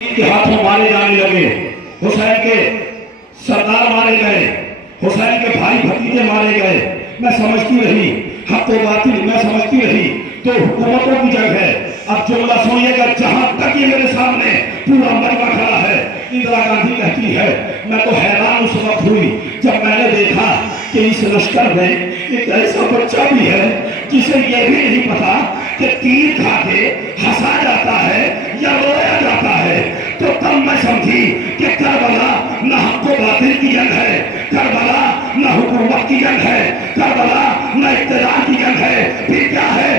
के हाथों मारे जाने लगे, हुसैन के सरदार मारे गए, हुसैन के भाई भतीजे मारे गए। मैं समझती रही हक व बातिल, मैं समझती रही तो हुकूमतों की जंग है। अब जुमला सुनिएगा, जहां तक ये मेरे सामने पूरा मजमा खड़ा है। इंदिरा गांधी कहती है, मैं तो हैरान उस वक्त हुई जब मैंने देखा कि इस लश्कर में एक ऐसा बच्चा भी है जिसे ये भी नहीं पता कि तीर खा के हंसा जाता है या रोया जाता है। तो तब मैं समझी कि करबला न हक व बातिल की जंग है, करबला न हुकूमत की जंग है, करबला न इक़्तिदार की जंग है। फिर क्या है?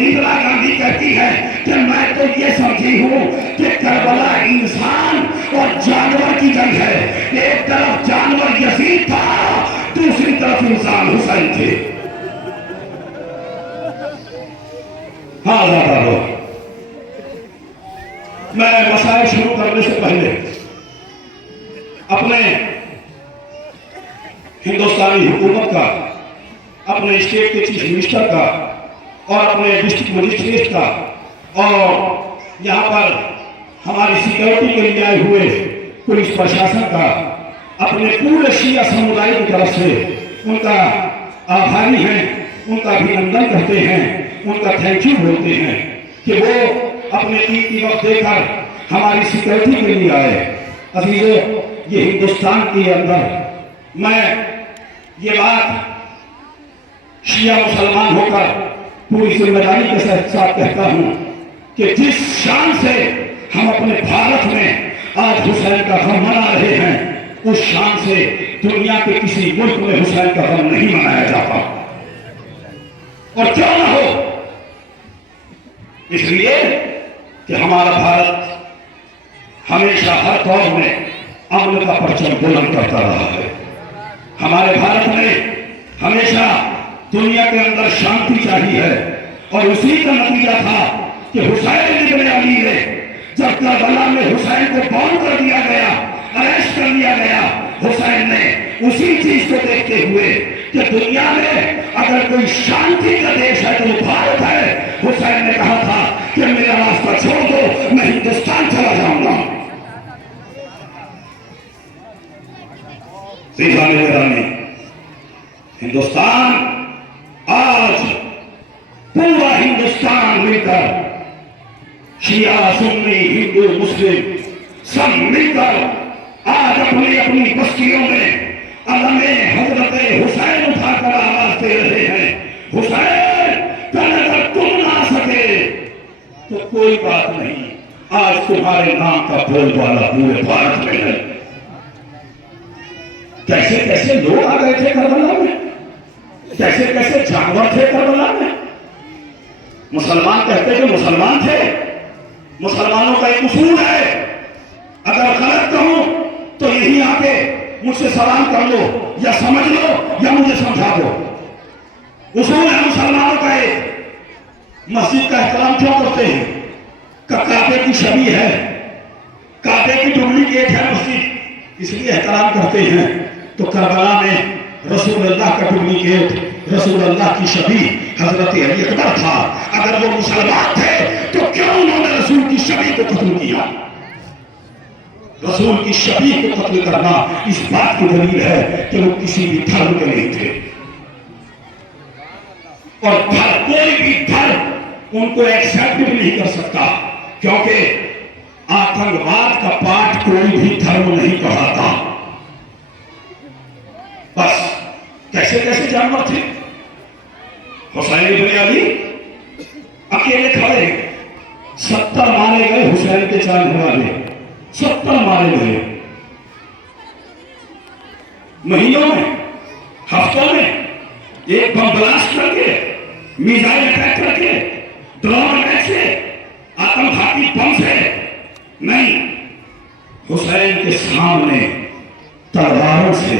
इंदिरा गांधी कहती है कि मैं तो ये समझी हूँ कि करबला इंसान और जानवर की जंग है। एक तरफ जानवर यजीद था, दूसरी तरफ इंसान हुसैन थे। हाँ ज्यादा लोग, मैं मसाइल शुरू करने से पहले अपने हिंदुस्तानी हुकूमत का, अपने स्टेट के चीफ मिनिस्टर का और अपने डिस्ट्रिक्ट मजिस्ट्रेट का और यहाँ पर हमारी सिक्योरिटी के लिए आए हुए पुलिस प्रशासन का, अपने पूरे शिया समुदाय की तरफ से उनका आभारी हैं, उनका अभिनंदन करते हैं, उनका थैंक यू बोलते हैं कि वो अपने कीमती वक्त देकर हमारी सिक्योरिटी के लिए आए। अजीजों, ये हिंदुस्तान के अंदर मैं ये बात शिया मुसलमान होकर पूरी जिम्मेदारी के साथ कहता हूँ कि जिस शान से हम अपने भारत में आज हुसैन का गम मना रहे हैं, उस शान से दुनिया के किसी मुल्क में हुसैन का गम नहीं मनाया जाता। और क्यों ना हो, इसलिए कि हमारा भारत हमेशा हर दौर में अमन का परचम बुलंद करता रहा है। हमारे भारत में हमेशा दुनिया के अंदर शांति चाहिए है और उसी का नतीजा था कि हुसैन इब्न अली ने जब करबला में हुसैन को बॉम्ब कर दिया गया, अरेस्ट कर लिया गया, हुसैन ने उसी चीज को देखते हुए कि दुनिया में अगर कोई शांति का देश है तो वो भारत है, हुसैन ने कहा था कि मेरा रास्ता छोड़ दो, मैं हिंदुस्तान चला जाऊंगा। हिंदुस्तान आज पूरा हिंदुस्तान मिलकर, शिया सुन्नी हिंदू मुस्लिम सब मिलकर आज अपनी अपनी बस्तियों में अलमे हजरत हुसैन उठाकर आवाज दे रहे हैं। हुसैन, अगर तुम ना सके तो कोई बात नहीं, आज तुम्हारे नाम का बोलबाला पूरे भारत में है। कैसे कैसे लोग आ गए थे करबला में, कैसे कैसे जानवर थे करबला में। मुसलमान कहते कि मुसलमान थे। मुसलमानों का एक उसूल है, अगर गलत कहूं तो यही आके मुझसे सलाम कर लो या समझ लो या मुझे समझा दो। उसूल है मुसलमानों का एक। मस्जिद का एहतराम क्यों करते हैं? काबे की छवि है, काबे की डुप्लीकेट है मस्जिद, इसलिए एहतराम करते हैं। तो करबला में रसूलुल्लाह का डुप्लीकेट, रसूलुल्लाह की छवि हजरत अली अकबर था। अगर वो मुसलमान थे तो क्यों उन्होंने रसूल की छवि को कत्ल किया? रसूल की छवि को कत्ल करना इस बात की दलील है कि वो किसी भी धर्म के नहीं थे और कोई भी धर्म उनको एक्सेप्ट भी नहीं कर सकता, क्योंकि आतंकवाद का पाठ कोई भी धर्म नहीं पढ़ाता। बस कैसे कैसे जानवर थे। हुसैन इब्न अली अकेले खड़े, 70 मारे गए हुसैन के चाहने वाले, 70 मारे गए। महीनों में, हफ्तों में एक बम ब्लास्ट करके, मिसाइल अटैक करके, ड्रोन अटैक से, आत्मघाती बम से नहीं, हुसैन के सामने तलवारों से,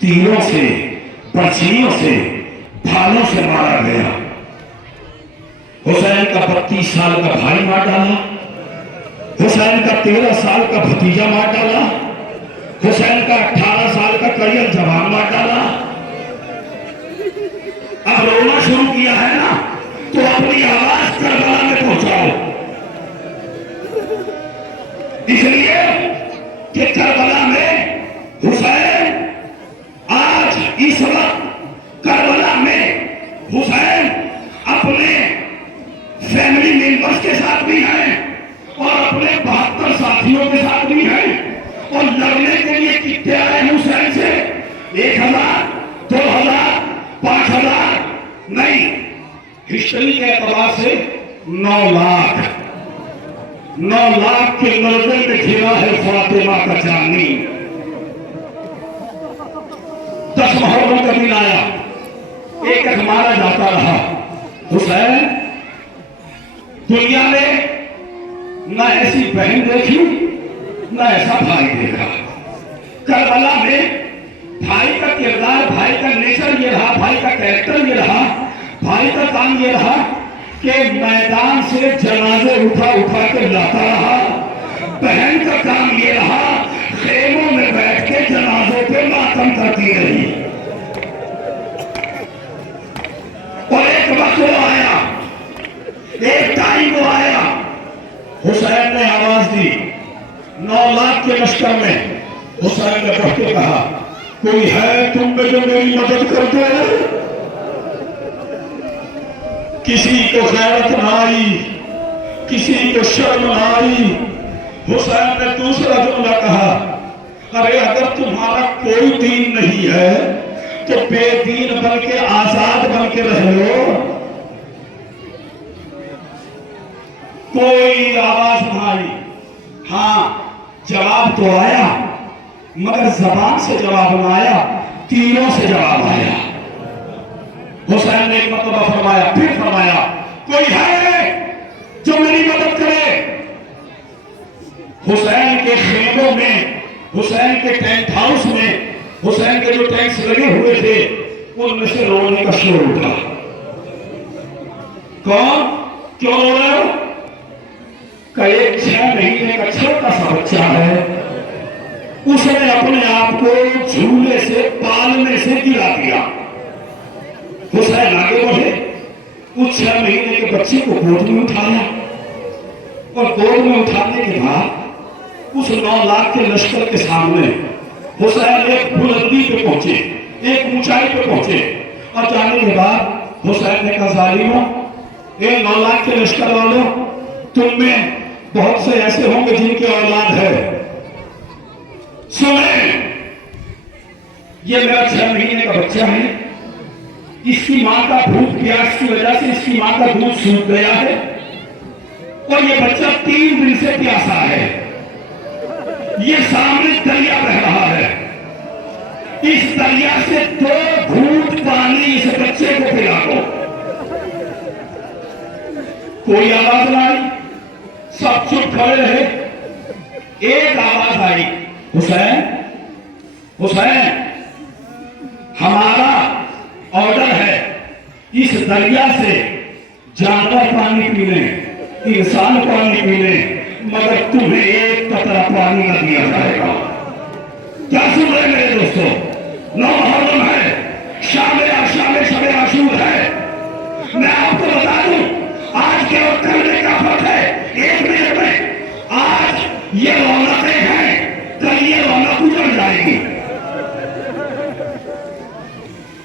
तीरों से, बर्छियों से, भालों से मारा गया। हुसैन का 32 साल का भाई मार डाला, हुसैन का 13 साल का भतीजा मार डाला, हुसैन का 18 साल का करियर जवान मार डाला। अब रोना शुरू किया है ना, तो अपनी आवाज करबला में पहुंचाओ। इसलिए कि करबला में हुसैन आज इस वक्त करबला में हुसैन अपने फैमिली मेंबर्स के साथ भी हैं और अपने 72 साथियों के साथ भी हैं और लड़ने के लिए कितने आए हुसैन से 1000 2000 5000 नहीं, हिस्ट्री के एतबार से 9 लाख के नजर में घिरा है फातिमा का जानी। 10 मुहर्रम का दिन आया, एक मारा जाता रहा। हुसैन दुनिया में ना ऐसी बहन देखी ना ऐसा भाई देखा। करबला में भाई का किरदार, भाई का नेचर ये रहा, भाई का कैरेक्टर ये रहा, भाई का काम ये रहा कि मैदान से जनाजे उठा के लाता रहा। बहन का काम ये रहा खेमों में बैठ के जनाजों पे मातम करती रही। और एक वक्त वो आया, एक टाइम वो आया, हुसैन ने आवाज दी 9 लाख के लश्कर में। हुसैन ने बढ़ के कहा, कोई है तुम में जो मेरी मदद कर दो? किसी को गैरत न आई, किसी को शर्म न आई। हुसैन ने दूसरा जुमला कहा, अरे अगर तुम्हारा कोई दीन नहीं है तो बेदीन बन के आजाद बन के रह लो। कोई आवाज न आई। हाँ, जवाब तो आया मगर जबान से जवाब न आया, तीरों से जवाब आया। हुसैन ने एक मरतबा फरमाया, फिर फरमाया, कोई है जो मेरी मदद करे? हुसैन के खेमों में, हुसैन के टेंट हाउस में, हुसैन के जो टैंक्स लगे हुए थे उनमें से रोने का शोर उठा। कौन? क्यों रो रहे हो? का एक 6 महीने का छोटा सा बच्चा है, उसने अपने आप को झूले से पालने से गिरा दिया। हुसैन आगे बढ़े, उस 6 महीने के बच्चे को गोद में उठाया और गोद में उठाने के बाद उस 9 लाख के लश्कर के सामने हुसैन एक बुलंदी पे पहुंचे, एक ऊंचाई पे पहुंचे और जाने के बाद हुसैन ने कहा, जालिमों, 9 लाख के लश्कर वालों, तुम में बहुत से ऐसे होंगे जिनकी औलाद है, सुने, ये मेरा 6 महीने का बच्चा है, इसकी मां का भूख प्यास की वजह से इसकी मां का दूध सूख गया है और ये बच्चा 3 दिन से प्यासा है। ये सामने दरिया बह रहा है, इस दरिया से 2 घूंट पानी इस बच्चे को पिला दो। कोई आवाज ना आई, सब चुप खड़े रहे। एक आवाज आई, हुसैन, हुसैन, हमारा ऑर्डर है इस दरिया से जानवर पानी पीने, इंसान पानी पीने, मगर तुम्हें एक कतरा पानी न दिया जाएगा। क्या सुन रहे मेरे दोस्तों? 9 मुहर्रम है, शाम शब आशूर है। मैं आपको बता दूं, आज के और कल में क्या फर्क है? 1 मिनट में आज ये रौनकें हैं, कल ये रौनक उजड़ जाएगी।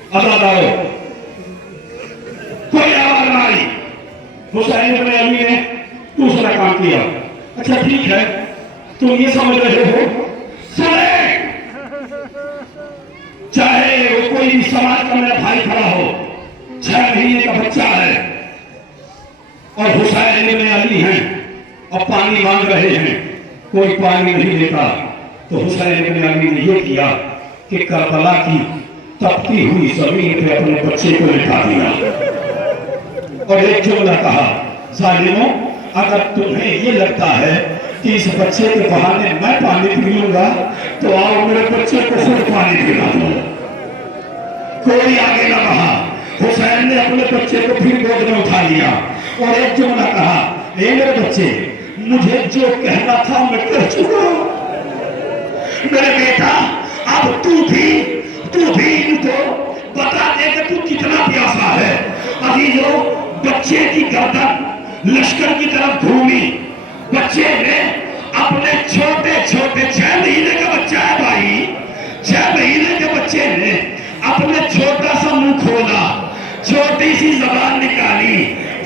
अदादारो, कोई आवाज ना आई। हुसैन इब्न अली ने दूसरा काम किया। अच्छा ठीक है, तुम ये समझ रहे हो, सुने, चाहे वो कोई भी समाज का मेरा भाई खड़ा हो, 6 महीने का बच्चा है और हुसैन इब्न अली हैं और पानी मांग रहे हैं, कोई पानी नहीं देता, तो हुसैन इब्न अली ने यह किया कि करबला की तपती हुई जमीन पे अपने बच्चे को लिटा दिया और एक जुमला कहा, जालिमों, अगर तुम्हें ये लगता है कि इस बच्चे के बहाने मैं पानी पी लूंगा तो आओ मेरे बच्चे को खुद पानी पिला दो। कोई आगे ना बढ़ा। हुसैन ने अपने बच्चे को फिर गोद में उठा लिया और एक जुमला कहा, ए मेरे बच्चे, मुझे जो कहना था मैं कह चुका। मेरे बेटा, अब तू भी इनको बता दे कि तू कितना प्यासा है। अभी जो बच्चे की गर्दन लश्कर की तरफ घूमी, बच्चे ने अपने छोटे आपने छोटा सा मुंह खोला, छोटी सी जबान निकाली,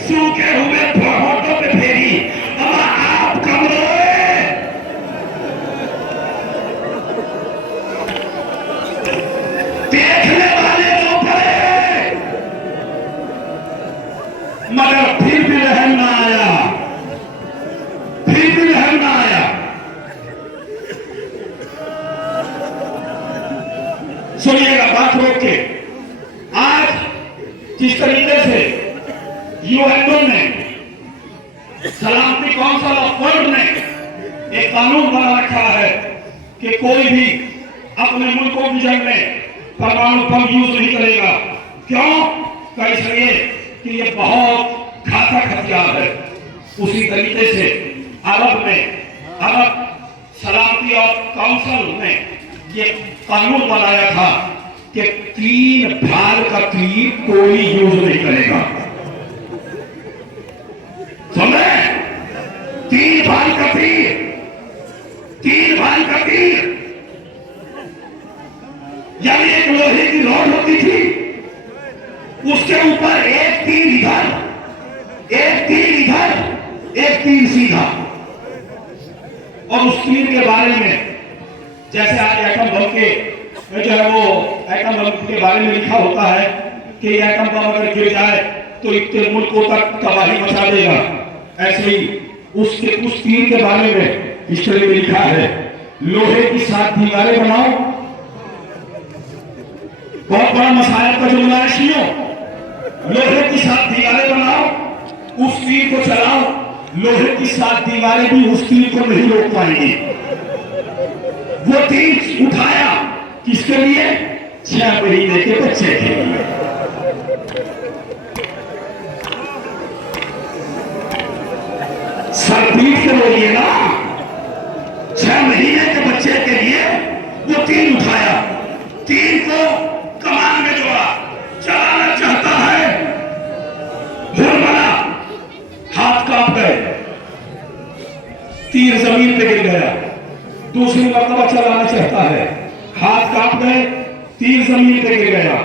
सूखे हुए होठों पे फेरी, अब आप कब रोए? देखने वाले रो पड़े, मगर फिर भी रहम ना आया, फिर भी रहम ना आया। सुनिएगा बात रोक के। आज जिस तरीके से यूएनओ ने, सलामती काउंसिल ऑफ वर्ल्ड ने एक कानून बना रखा है कि कोई भी अपने मुल्कों की जंग में परमाणु बम यूज नहीं करेगा। क्यों? इसलिए कि ये बहुत घातक हथियार है। उसी तरीके से अरब सलामती ऑफ काउंसिल ने ये कानून बनाया था कि 3 भाल का तीर कोई यूज नहीं करेगा। समझे? 3 भाल का तीर, 3 भाल का तीर, यानी एक लोहे की रॉड होती थी, उसके ऊपर एक तीर इधर, एक तीर इधर, एक तीर सीधा। और उस तीर के बारे में जैसे आज एटम बम के जो है वो एटम बम के बारे में लिखा होता है कि एटम बम अगर गिर जाए तो इतने मुल्कों तक तबाही मचा देगा, ऐसे ही उस तीर के बारे में हिस्ट्री में लिखा है, लोहे की 7 दीवारें बनाओ। बहुत बड़ा मसाइल का जुमला है शियों, लोहे की 7 दीवारें बनाओ, उस तीर को चलाओ, लोहे की 7 दीवारें भी उस तीर को नहीं रोक पाएंगी। वो तीर उठाया किसके लिए? 6 महीने के बच्चे के लिए। सरपीट के बोलिए ना, 6 महीने के बच्चे के लिए वो तीर उठाया, तीर को कमान में जोड़ा, चलाना चाहता है, बना, हाथ कांप गए, तीर जमीन पे गिर गया। दूसरी मरतबा चलाना चाहता है, हाथ कांप गए, तीर जमीन पे गिर गया।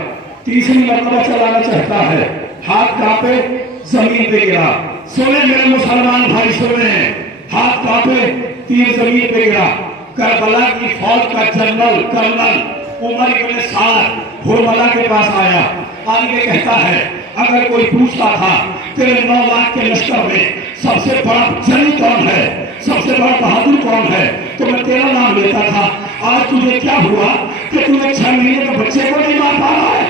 तीसरी मरतबा चलाना चाहता है, हाथ कांपे, जमीन पे गिरा। सुने मेरे मुसलमान भाई, सुने, हाथ कांपे, तीर जमीन पे गिरा। करबला की फौज का जनरल कर्नल उमर इब्न साद हुरमला के पास आया, आगे कहता है अगर कोई पूछता था तेरे 9 लाख के लश्कर में सबसे बड़ा जंगी कौन है, सबसे बड़ा बहादुर कौन है, तो मैं तेरा नाम लेता था। आज तुझे क्या हुआ कि तूने 6 महीने के बच्चे को नहीं मार पा रहा है?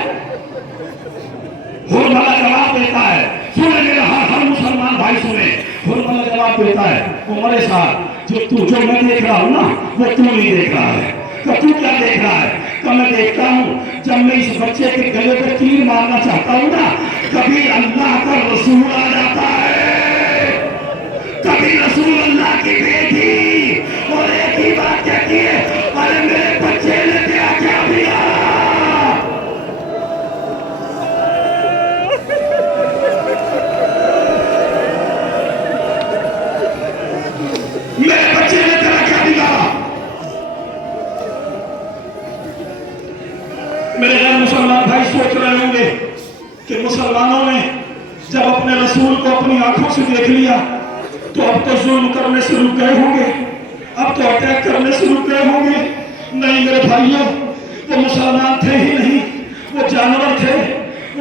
हुरमला जवाब देता है, सुने मेरे हर मुसलमान भाई सुने, हुरमला जवाब देता है उमर साहब जो मैं देख रहा हूँ ना वो तू नहीं देख रहा है। तो तू क्या देख रहा है? तो मैं देखता हूँ जब मैं इस बच्चे के गले पे तीर मारना चाहता हूँ ना, कभी अल्लाह का रसूल आ जाता है, कभी रसूल अल्लाह की बेटी, और एक ही बात कहती है, अरे मेरे बच्चे ने क्या क्या दिया। मेरे बच्चे ने तेरा क्या दिया? मेरे गैर मुसलमान भाई सोच रहे होंगे कि मुसलमानों ने जब अपने रसूल को अपनी आंखों से देख लिया तो अब तो जुल्म करने से रुक गए होंगे, अब तो अटैक करने से रुक गए होंगे। नहीं मेरे भाइयों, वो मुसलमान थे ही नहीं, वो जानवर थे।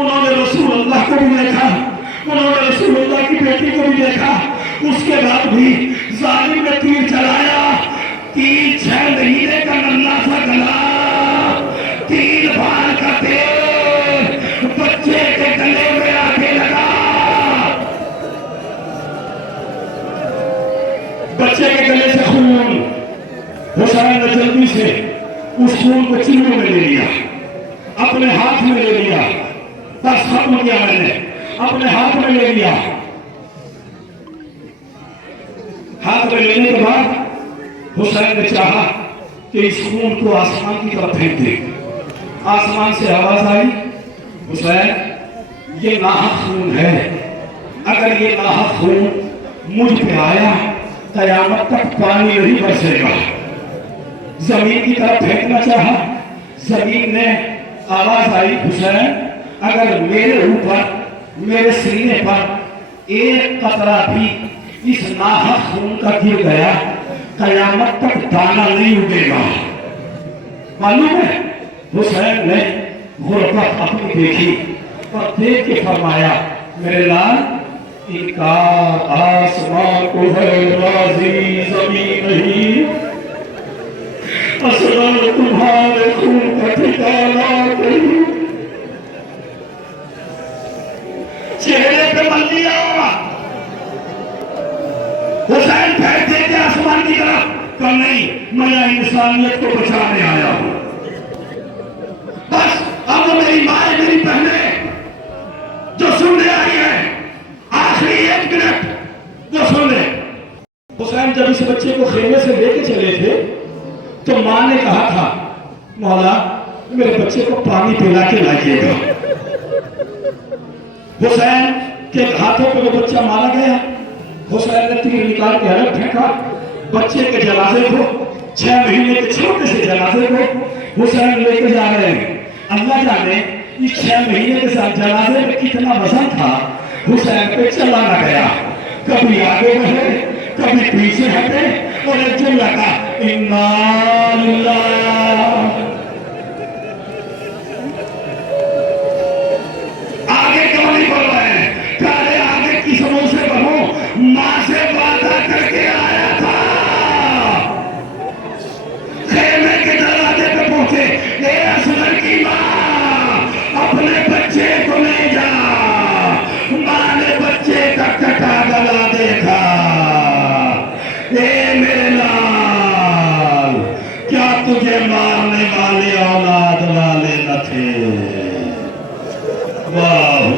उन्होंने रसूल अल्लाह को भी देखा, उन्होंने रसूल अल्लाह की बेटी को भी देखा, उसके बाद भी जालिम ने तीर चलाया। 3-6 महीने का नन्हा सा गला, 3 बार का तेल बच्चे के गले में आके लगा। बच्चे के गले से खून, हुसैन ने जल्दी से उस खून को चिल्लू में ले लिया, अपने हाथ में ले लिया। बस खत्म किया मैंने, अपने हाथ में ले लिया। हाथ में लेने के बाद हुसैन ने चाहा कि इस खून को आसमान की तरफ फेंक दे। आसमान से आवाज आई, हुसैन ये नाहक खून है, अगर ये नाहक खून मुझ पे आया कयामत तक पानी नहीं बरसेगा। जमीन की तरफ फेंकना चाहा, जमीन ने आवाज आई, हुसैन अगर मेरे ऊपर, मेरे सीने पर एक कतरा भी इस नाहक खून का गिर गया, कयामत तक दाना नहीं उगेगा। मालूम है, हुसैन ने गुर्बत अपनी देखी और देख के फरमाया, मेरे लाल, इनका आसमां को है राजी, जमीन नहीं, असर तुम्हारे खून का ठिकाना नहीं। चेहरे पे मल लिया। हुसैन फेंक देते आसमान की तरफ, कहा नहीं, मैं इंसानियत को बचाने आया हूं। बस अब मेरी माए, मेरी बहनें जो सुनने आई है, आखिरी एक मिनट वो सुन ले। हुसैन जब इस बच्चे को खेमे से लेके चले थे तो मां ने कहा था, मौला मेरे बच्चे को पानी पिला के लाइएगा। हुसैन के हाथों पे वो बच्चा मारा गया। हुसैन ने तीर निकाल के अलग फेंका। बच्चे के जनाजे को, 6 महीने के छोटे से जनाजे को हुसैन लेके जा रहे हैं। अल्लाह जाने इस 6 महीने के साथ जनाजे में कितना वजन था, हुसैन पे चला ना गया। कभी आगे बढ़े, कभी पीछे हटे और एक जुमला का, इन्ना लिल्लाह। आगे क्यों नहीं बढ़ रहे हैं? पहले आगे किस मुंह से बढ़ो? मां से वादा करके आया था। खेमे के दरवाजे पे पहुंचे, ए असगर की मां, अपने बच्चे को ले जा। मां ने बच्चे का कटा गला देखा। ए मेरे लाल, क्या तुझे मारने वाले औलाद वाले न थे? वाह